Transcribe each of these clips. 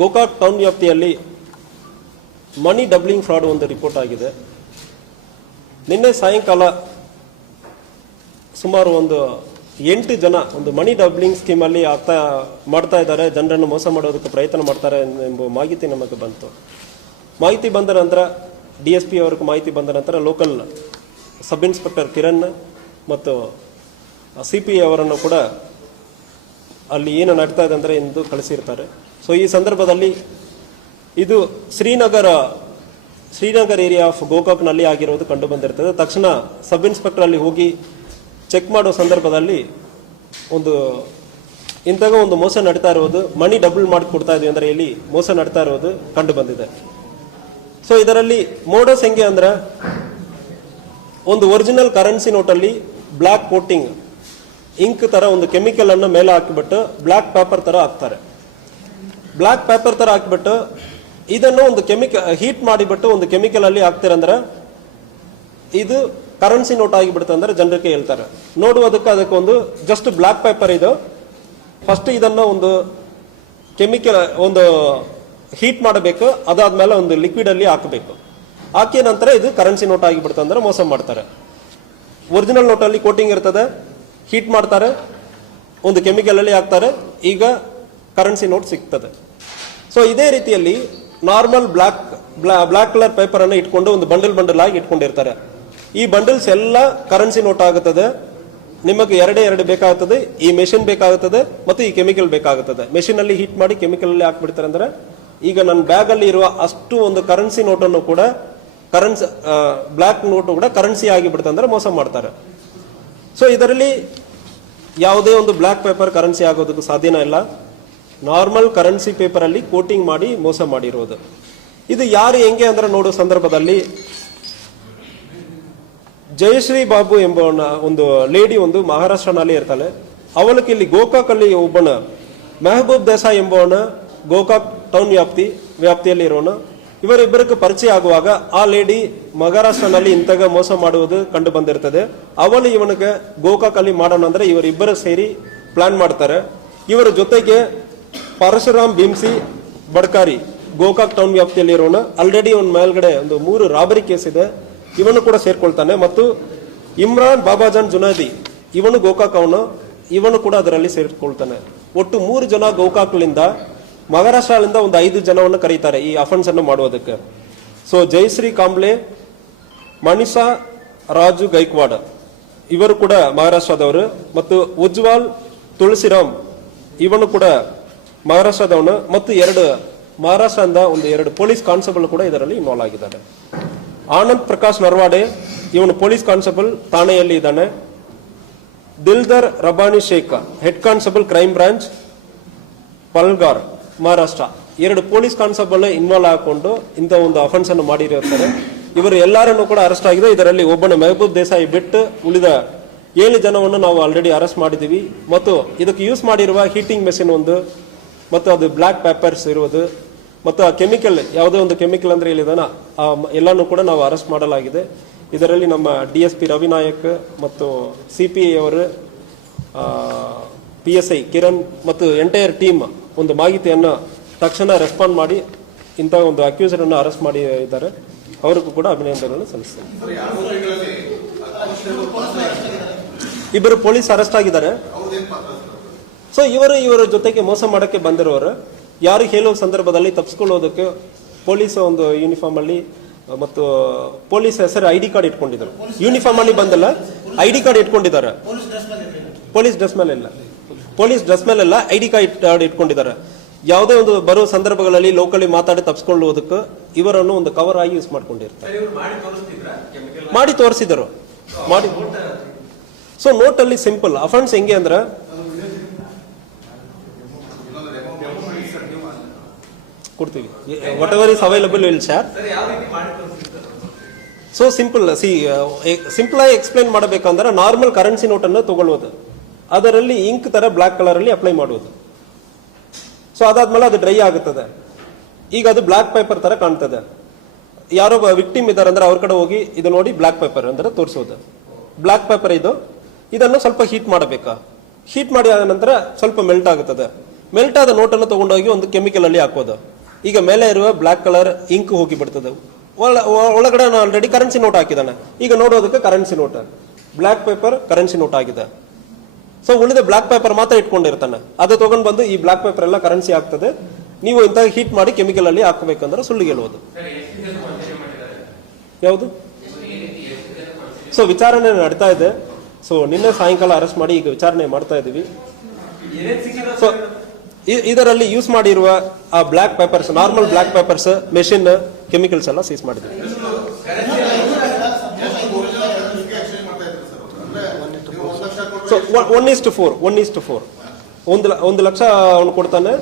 Gokak town ವ್ಯಾಪ್ತಿಯಲ್ಲಿ ಮನಿ doubling fraud ಒಂದು report ಆಗಿದೆ. ನಿನ್ನೆ ಸಾಯಂಕಾಲ ಸುಮಾರು ಒಂದು 8 ಜನ ಒಂದು ಮನಿ ಡಬ್ಲಿಂಗ್ ಸ್ಕೀಮಲ್ಲಿ ಮಾಡ್ತಾ ಇದ್ದಾರೆ, ಜನರನ್ನು ಮೋಸ ಮಾಡೋದಕ್ಕೆ ಪ್ರಯತ್ನ ಮಾಡ್ತಾರೆ ಎಂಬ ಮಾಹಿತಿ ನಮಗೆ ಬಂತು. ಮಾಹಿತಿ ಬಂದ ನಂತರ DSP ಅವ್ರಿಗೆ ಮಾಹಿತಿ ಬಂದ ನಂತರ ಲೋಕಲ್ ಸಬ್ ಇನ್ಸ್ಪೆಕ್ಟರ್ ಕಿರಣ್ ಮತ್ತು CP ಅವರನ್ನು ಕೂಡ ಅಲ್ಲಿ ಏನು ನಡೀತಾ ಇದೆ ಅಂದರೆ ಎಂದು ಕಳಿಸಿರ್ತಾರೆ. ಸೊ ಈ ಸಂದರ್ಭದಲ್ಲಿ ಇದು ಶ್ರೀನಗರ್ ಏರಿಯಾ ಆಫ್ ಗೋಕಾಕ್ನಲ್ಲಿ ಆಗಿರುವುದು ಕಂಡು ಬಂದಿರ್ತದೆ. ತಕ್ಷಣ ಸಬ್ ಇನ್ಸ್ಪೆಕ್ಟರ್ ಅಲ್ಲಿ ಹೋಗಿ ಚೆಕ್ ಮಾಡೋ ಸಂದರ್ಭದಲ್ಲಿ ಇಂತಹ ಒಂದು ಮೋಸ ನಡೀತಾ ಇರುವುದು, ಮನಿ ಡಬಲ್ ಮಾಡಿ ಕೊಡ್ತಾ ಇದೀವಿ ಅಂದರೆ ಇಲ್ಲಿ ಮೋಸ ನಡೀತಾ ಇರುವುದು ಕಂಡು ಬಂದಿದೆ. ಸೊ ಇದರಲ್ಲಿ ಮೋಡಸ್ ಹೆಂಗೆ ಅಂದ್ರೆ ಒಂದು ಒರಿಜಿನಲ್ ಕರೆನ್ಸಿ ನೋಟಲ್ಲಿ ಬ್ಲಾಕ್ ಕೋಟಿಂಗ್ ಇಂಕ್ ತರ ಒಂದು ಕೆಮಿಕಲ್ ಅನ್ನು ಮೇಲೆ ಹಾಕಿಬಿಟ್ಟು ಬ್ಲಾಕ್ ಪೇಪರ್ ತರ ಹಾಕ್ತಾರೆ. ಬ್ಲಾಕ್ ಪೇಪರ್ ತರ ಹಾಕಿಬಿಟ್ಟು ಇದನ್ನು ಒಂದು ಹೀಟ್ ಮಾಡಿಬಿಟ್ಟು ಒಂದು ಕೆಮಿಕಲ್ ಅಲ್ಲಿ ಹಾಕ್ತಿರಂದ್ರೆ ಇದು ಕರೆನ್ಸಿ ನೋಟ್ ಆಗಿಬಿಡುತ್ತೆ ಅಂದ್ರೆ ಜನರಿಗೆ ಹೇಳ್ತಾರೆ. ನೋಡುವುದಕ್ಕೆ ಅದಕ್ಕೆ ಒಂದು ಜಸ್ಟ್ ಬ್ಲಾಕ್ ಪೇಪರ್ ಇದು. ಫಸ್ಟ್ ಇದನ್ನು ಒಂದು ಕೆಮಿಕಲ್ ಒಂದು ಹೀಟ್ ಮಾಡಬೇಕು, ಅದಾದ್ಮೇಲೆ ಒಂದು ಲಿಕ್ವಿಡ್ ಅಲ್ಲಿ ಹಾಕಬೇಕು. ಹಾಕಿದ ನಂತರ ಇದು ಕರೆನ್ಸಿ ನೋಟ್ ಆಗಿಬಿಡುತ್ತೆ ಅಂದ್ರೆ ಮೋಸ ಮಾಡ್ತಾರೆ. ಒರಿಜಿನಲ್ ನೋಟ್ ಅಲ್ಲಿ ಕೋಟಿಂಗ್ ಇರ್ತದೆ, ಹೀಟ್ ಮಾಡ್ತಾರೆ, ಒಂದು ಕೆಮಿಕಲ್ ಅಲ್ಲಿ ಹಾಕ್ತಾರೆ, ಈಗ ಕರೆನ್ಸಿ ನೋಟ್ ಸಿಗ್ತದೆ. ಸೊ ಇದೇ ರೀತಿಯಲ್ಲಿ ನಾರ್ಮಲ್ ಬ್ಲಾಕ್ ಕಲರ್ ಪೇಪರ್ ಅನ್ನು ಇಟ್ಕೊಂಡು ಒಂದು ಬಂಡಲ್ ಆಗಿ ಇಟ್ಕೊಂಡಿರ್ತಾರೆ. ಈ ಬಂಡಲ್ಸ್ ಎಲ್ಲ ಕರೆನ್ಸಿ ನೋಟ್ ಆಗುತ್ತದೆ. ನಿಮಗೆ ಎರಡು ಬೇಕಾಗುತ್ತದೆ, ಈ ಮೆಷಿನ್ ಬೇಕಾಗುತ್ತದೆ ಮತ್ತು ಈ ಕೆಮಿಕಲ್ ಬೇಕಾಗುತ್ತದೆ. ಮೆಷಿನ್ ಅಲ್ಲಿ ಹೀಟ್ ಮಾಡಿ ಕೆಮಿಕಲ್ ಅಲ್ಲಿ ಹಾಕ್ಬಿಡ್ತಾರೆ. ಅಂದ್ರೆ ಈಗ ನನ್ನ ಬ್ಯಾಗ್ ಅಲ್ಲಿ ಇರುವ ಅಷ್ಟು ಒಂದು ಕರೆನ್ಸಿ ನೋಟನ್ನು ಕೂಡ ಬ್ಲಾಕ್ ನೋಟ್ ಕೂಡ ಕರೆನ್ಸಿ ಆಗಿಬಿಡುತ್ತೆ ಅಂದ್ರೆ ಮೋಸ ಮಾಡ್ತಾರೆ. ಸೊ ಇದರಲ್ಲಿ ಯಾವುದೇ ಒಂದು ಬ್ಲಾಕ್ ಪೇಪರ್ ಕರೆನ್ಸಿ ಆಗೋದಕ್ಕೆ ಸಾಧ್ಯನೇ ಇಲ್ಲ. ನಾರ್ಮಲ್ ಕರೆನ್ಸಿ ಪೇಪರ್ ಅಲ್ಲಿ ಕೋಟಿಂಗ್ ಮಾಡಿ ಮೋಸ ಮಾಡಿರೋದು. ಇದು ಯಾರು ಹೆಂಗೆ ಅಂದ್ರೆ ನೋಡೋ ಸಂದರ್ಭದಲ್ಲಿ ಜಯಶ್ರೀ ಬಾಬು ಎಂಬ ಒಂದು ಲೇಡಿ ಒಂದು ಮಹಾರಾಷ್ಟ್ರನಲ್ಲಿ ಇರ್ತಾಳೆ. ಅವಳಿಗೆ ಇಲ್ಲಿ ಗೋಕಾಕ್ ಅಲ್ಲಿ ಒಬ್ಬನ ಮೆಹಬೂಬ್ ದೇಸಾಯಿ ಎಂಬವನ ಗೋಕಾಕ್ ಟೌನ್ ವ್ಯಾಪ್ತಿಯಲ್ಲಿ ಇರೋನ. ಇವರಿಬ್ಬರಿಗೆ ಪರಿಚಯ ಆಗುವಾಗ ಆ ಲೇಡಿ ಮಹಾರಾಷ್ಟ್ರನಲ್ಲಿ ಇಂತಹ ಮೋಸ ಮಾಡುವುದು ಕಂಡು ಬಂದಿರ್ತದೆ. ಅವಳು ಇವನಿಗೆ ಗೋಕಾಕ್ ಅಲ್ಲಿ ಮಾಡೋಣ ಅಂದ್ರೆ ಇವರಿಬ್ಬರು ಸೇರಿ ಪ್ಲಾನ್ ಮಾಡ್ತಾರೆ. ಇವರ ಜೊತೆಗೆ ಪರಶುರಾಮ್ ಭೀಮ್ಸಿ ಬಡ್ಕಾರಿ ಗೋಕಾಕ್ ಟೌನ್ ವ್ಯಾಪ್ತಿಯಲ್ಲಿ ಇರೋನ. ಆಲ್ರೆಡಿ ಒಂದು ಮೇಲ್ಗಡೆ ಒಂದು 3 ರಾಬರಿ ಕೇಸ್ ಇದೆ, ಇವನು ಕೂಡ ಸೇರ್ಕೊಳ್ತಾನೆ. ಮತ್ತು ಇಮ್ರಾನ್ ಬಾಬಾಜಾನ್ ಜುನಾದಿ ಇವನು ಗೋಕಾಕ್ ಇವನು ಕೂಡ ಅದರಲ್ಲಿ ಸೇರ್ಕೊಳ್ತಾನೆ. ಒಟ್ಟು 3 ಜನ ಗೋಕಾಕ್ಲಿಂದ ಮಹಾರಾಷ್ಟ್ರದಿಂದ ಒಂದು 5 ಜನವನ್ನು ಕರೀತಾರೆ ಈ ಅಫೆನ್ಸ್ ಅನ್ನು ಮಾಡುವುದಕ್ಕೆ. ಸೊ ಜಯಶ್ರೀ ಕಾಂಬ್ಳೆ, ಮನಿಷಾ ರಾಜು ಗೈಕ್ವಾಡ್ ಇವರು ಕೂಡ ಮಹಾರಾಷ್ಟ್ರದವರು, ಮತ್ತು ಉಜ್ವಾಲ್ ತುಳಸಿರಾಮ್ ಇವನು ಕೂಡ ಮಹಾರಾಷ್ಟ್ರದವನು, ಮತ್ತು ಮಹಾರಾಷ್ಟ್ರದಿಂದ 2 ಪೊಲೀಸ್ ಕಾನ್ಸ್ಟೇಬಲ್ ಕೂಡ ಇದರಲ್ಲಿ ಇನ್ವಾಲ್ವ್ ಆಗಿದ್ದಾರೆ. ಆನಂದ್ ಪ್ರಕಾಶ್ ನರ್ವಾಡೆ ಇವನು ಪೊಲೀಸ್ ಕಾನ್ಸ್ಟೇಬಲ್ ಠಾಣೆಯಲ್ಲಿ ಇದ್ದಾನೆ. Dildar Rabbani Shaikh head constable crime branch Palghar Maharashtra. 2 police constable involve ಹಾಕೊಂಡು ಇಂಥ ಒಂದು ಅಫೆನ್ಸ್ ಅನ್ನು ಮಾಡಿರುತ್ತಾರೆ. ಇವರು ಎಲ್ಲರನ್ನು ಕೂಡ ಅರೆಸ್ಟ್ ಆಗಿದೆ. ಇದರಲ್ಲಿ ಒಬ್ಬನ ಮೆಹಬೂಬ್ ದೇಸಾಯಿ ಬಿಟ್ಟು ಉಳಿದ 7 ಜನವನ್ನು ನಾವು ಆಲ್ರೆಡಿ ಅರೆಸ್ಟ್ ಮಾಡಿದ್ದೀವಿ. ಮತ್ತು ಇದಕ್ಕೆ ಯೂಸ್ ಮಾಡಿರುವ ಹೀಟಿಂಗ್ ಮೆಷಿನ್ ಒಂದು, ಮತ್ತು ಅದು ಬ್ಲಾಕ್ ಪೇಪರ್ಸ್ ಇರುವುದು, ಮತ್ತು ಆ ಕೆಮಿಕಲ್ ಯಾವುದೇ ಒಂದು ಕೆಮಿಕಲ್ ಅಂದ್ರೆ ಹೇಳಿದಾನ ಎಲ್ಲಾನು ಕೂಡ ನಾವು ಅರೆಸ್ಟ್ ಮಾಡಲಾಗಿದೆ. ಇದರಲ್ಲಿ ನಮ್ಮ DSP ರವಿನಾಯಕ್ ಮತ್ತು CP ಅವರು, PSI ಕಿರಣ್ ಮತ್ತು ಎಂಟೈರ್ ಟೀಮ್ ಒಂದು ಮಾಹಿತಿಯನ್ನು ತಕ್ಷಣ ರೆಸ್ಪಾಂಡ್ ಮಾಡಿ ಇಂಥ ಒಂದು ಅಕ್ಯೂಸರ್ ಅನ್ನು ಅರೆಸ್ಟ್ ಮಾಡಿದ್ದಾರೆ. ಅವರಿಗೂ ಕೂಡ ಅಭಿನಂದನೆಗಳನ್ನು ಸಲ್ಲಿಸ್ತೇನೆ. ಇಬ್ಬರು ಪೊಲೀಸ್ ಅರೆಸ್ಟ್ ಆಗಿದ್ದಾರೆ. ಸೊ ಇವರ ಜೊತೆಗೆ ಮೋಸ ಮಾಡಕ್ಕೆ ಬಂದಿರೋರು ಯಾರು ಹೇಳುವ ಸಂದರ್ಭದಲ್ಲಿ ತಪ್ಪಿಸ್ಕೊಳ್ಳೋದಕ್ಕೆ ಪೊಲೀಸ್ ಒಂದು ಯೂನಿಫಾರ್ಮ್ ಅಲ್ಲಿ ಮತ್ತು ಪೊಲೀಸ್ ಹೆಸರು ID ಕಾರ್ಡ್ ಇಟ್ಕೊಂಡಿದ್ದಾರೆ. ಯೂನಿಫಾರ್ಮ್ ಅಲ್ಲಿ ಬಂದಲ್ಲ, ID ಕಾರ್ಡ್ ಇಟ್ಕೊಂಡಿದ್ದಾರೆ. ಪೊಲೀಸ್ ಡ್ರೆಸ್ ಮೇಲೆಲ್ಲ ID ಕಾರ್ಡ್ ಇಟ್ಕೊಂಡಿದ್ದಾರೆ. ಯಾವುದೇ ಒಂದು ಬರೋ ಸಂದರ್ಭಗಳಲ್ಲಿ ಲೋಕಲಿ ಮಾತಾಡಿ ತಪ್ಪಿಸ್ಕೊಳ್ಳುವುದಕ್ಕೆ ಇವರನ್ನು ಒಂದು ಕವರ್ ಆಗಿ ಯೂಸ್ ಮಾಡ್ಕೊಂಡಿರ್ತಾರೆ. ಮಾಡಿ ತೋರಿಸಿದರು. ಸೊ ನೋಟ್ ಅಲ್ಲಿ ಸಿಂಪಲ್ ಅಫೆನ್ಸ್ ಹೆಂಗೆ ಅಂದ್ರೆ ಕೊಡ್ತೀವಿ, what ever is available will share. So simple ಆಗಿ ಎಕ್ಸ್ಪ್ಲೈನ್ ಮಾಡಬೇಕಂದ್ರೆ ನಾರ್ಮಲ್ ಕರೆನ್ಸಿ ನೋಟ್ ಅನ್ನು ತಗೊಳ್ಳುವುದು, ಅದರಲ್ಲಿ ಇಂಕ್ ತರ ಬ್ಲಾಕ್ ಕಲರ್ ಅಲ್ಲಿ ಅಪ್ಲೈ ಮಾಡುವುದು. ಸೊ ಅದಾದ್ಮೇಲೆ ಅದು ಡ್ರೈ ಆಗುತ್ತದೆ. ಈಗ ಅದು ಬ್ಲಾಕ್ ಪೇಪರ್ ತರ ಕಾಣ್ತದೆ. ಯಾರೋ ವಿಕ್ಟಿಮ್ ಇದ್ದಾರೆ ಅಂದ್ರೆ ಅವ್ರ ಕಡೆ ಹೋಗಿ ಇದು ನೋಡಿ ಬ್ಲಾಕ್ ಪೇಪರ್ ಅಂದ್ರೆ ತೋರಿಸೋದು. ಬ್ಲಾಕ್ ಪೇಪರ್ ಇದನ್ನು ಸ್ವಲ್ಪ ಹೀಟ್ ಮಾಡಬೇಕಾ. ಹೀಟ್ ಮಾಡಿ ಆದ ನಂತರ ಸ್ವಲ್ಪ ಮೆಲ್ಟ್ ಆಗುತ್ತದೆ. ಮೆಲ್ಟ್ ಆದ ನೋಟನ್ನು ತಗೊಂಡೋಗಿ ಒಂದು ಕೆಮಿಕಲ್ ಅಲ್ಲಿ ಹಾಕೋದು. ಈಗ ಮೇಲೆ ಇರುವ ಬ್ಲಾಕ್ ಕಲರ್ ಇಂಕ್ ಹೋಗಿ ಬಿಡ್ತದೆ. ಒಳಗಡೆ ಆಲ್ರೆಡಿ ಕರೆನ್ಸಿ ನೋಟ್ ಹಾಕಿದಾನೆ. ಈಗ ನೋಡೋದಕ್ಕೆ currency note, black paper currency note ಆಗಿದೆ. ಸೊ ಉಳಿದ ಬ್ಲಾಕ್ ಪೇಪರ್ ಮಾತ್ರ ಇಟ್ಕೊಂಡಿರ್ತಾನೆ. ಅದು ತಗೊಂಡ್ ಬಂದು ಈ ಬ್ಲಾಕ್ ಪೇಪರ್ ಎಲ್ಲ ಕರೆನ್ಸಿ ಆಗ್ತದೆ. ನೀವು ಇಂತ ಹೀಟ್ ಮಾಡಿ ಕೆಮಿಕಲ್ ಅಲ್ಲಿ ಹಾಕಬೇಕಂದ್ರೆ ಸುಳ್ಳು ಹೇಳುವುದು. ಯಾವುದು? ಸೊ ವಿಚಾರಣೆ ನಡೀತಾ ಇದೆ. ಸೊ ನಿನ್ನೆ ಸಾಯಂಕಾಲ ಅರೆಸ್ಟ್ ಮಾಡಿ ಈಗ ವಿಚಾರಣೆ ಮಾಡ್ತಾ ಇದೀವಿ. ಸೊ ಇದರಲ್ಲಿ ಯೂಸ್ ಮಾಡಿರುವ ಆ black papers, normal black papers, machine, chemicals ಎಲ್ಲ ಸೀಸ್ ಮಾಡಿದ್ವಿ. ಸೊ 1:4 1 ಲಕ್ಷ ಅವನು ಕೊಡ್ತಾನೆ.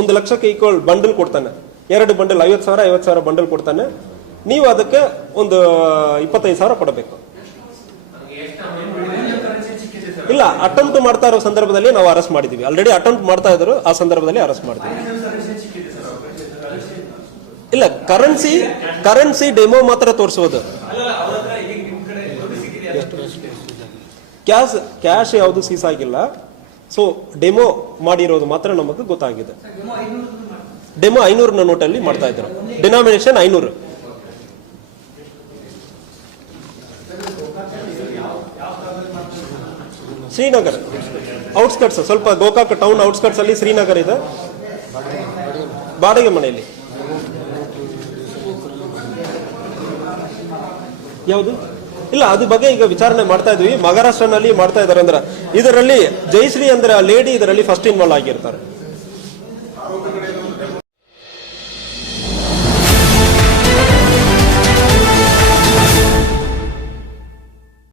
1 ಲಕ್ಷಕ್ಕೆ ಈಕ್ವಲ್ ಬಂಡಲ್ ಕೊಡ್ತಾನೆ. 2 ಬಂಡಲ್ 50,000 ಬಂಡಲ್ ಕೊಡ್ತಾನೆ. ನೀವು ಅದಕ್ಕೆ ಒಂದು 25,000 ಕೊಡಬೇಕು. ಇಲ್ಲ, ಅಟೆಂಪ್ಟ್ ಮಾಡ್ತಾ ಇರೋ ಸಂದರ್ಭದಲ್ಲಿ ನಾವು ಅರೆಸ್ಟ್ ಮಾಡಿದೀವಿ. ಆಲ್ರೆಡಿ ಅಟೆಂಪ್ಟ್ ಮಾಡ್ತಾ ಇದ್ರು, ಆ ಸಂದರ್ಭದಲ್ಲಿ ಅರೆಸ್ಟ್ ಮಾಡಿದ್ವಿ. ಇಲ್ಲ, ಕರೆನ್ಸಿ ಡೆಮೋ ಮಾತ್ರ ತೋರಿಸುವುದು. ಕ್ಯಾಶ್ ಯಾವುದು ಸೀಸ್ ಆಗಿಲ್ಲ. ಸೊ ಡೆಮೋ ಮಾಡಿರೋದು ಮಾತ್ರ ನಮಗೆ ಗೊತ್ತಾಗಿದೆ. ಡೆಮೋ 500 ನೋಟಲ್ಲಿ ಮಾಡ್ತಾ ಇದ್ರು. ಡಿನಾಮಿನೇಷನ್ 500. ಶ್ರೀನಗರ್ ಔಟ್ಸ್ಕಟ್ಸ್, ಸ್ವಲ್ಪ ಗೋಕಾಕ್ ಟೌನ್ ಔಟ್ಸ್ಕಟ್ಸ್ ಅಲ್ಲಿ ಶ್ರೀನಗರ್ ಇದೆ. ಬಾಡಿಗೆ ಮನೆಯಲ್ಲಿ. ಯಾವುದು? ಇಲ್ಲ, ಅದ್ರ ಬಗ್ಗೆ ಈಗ ವಿಚಾರಣೆ ಮಾಡ್ತಾ ಇದ್ವಿ. ಮಹಾರಾಷ್ಟ್ರನಲ್ಲಿ ಮಾಡ್ತಾ ಇದಾರೆ. ಅಂದ್ರೆ ಇದರಲ್ಲಿ ಜಯಶ್ರೀ ಅಂದ್ರೆ ಲೇಡಿ ಇದರಲ್ಲಿ ಫಸ್ಟ್ ಇನ್ವಾಲ್ವ್ ಆಗಿರ್ತಾರೆ.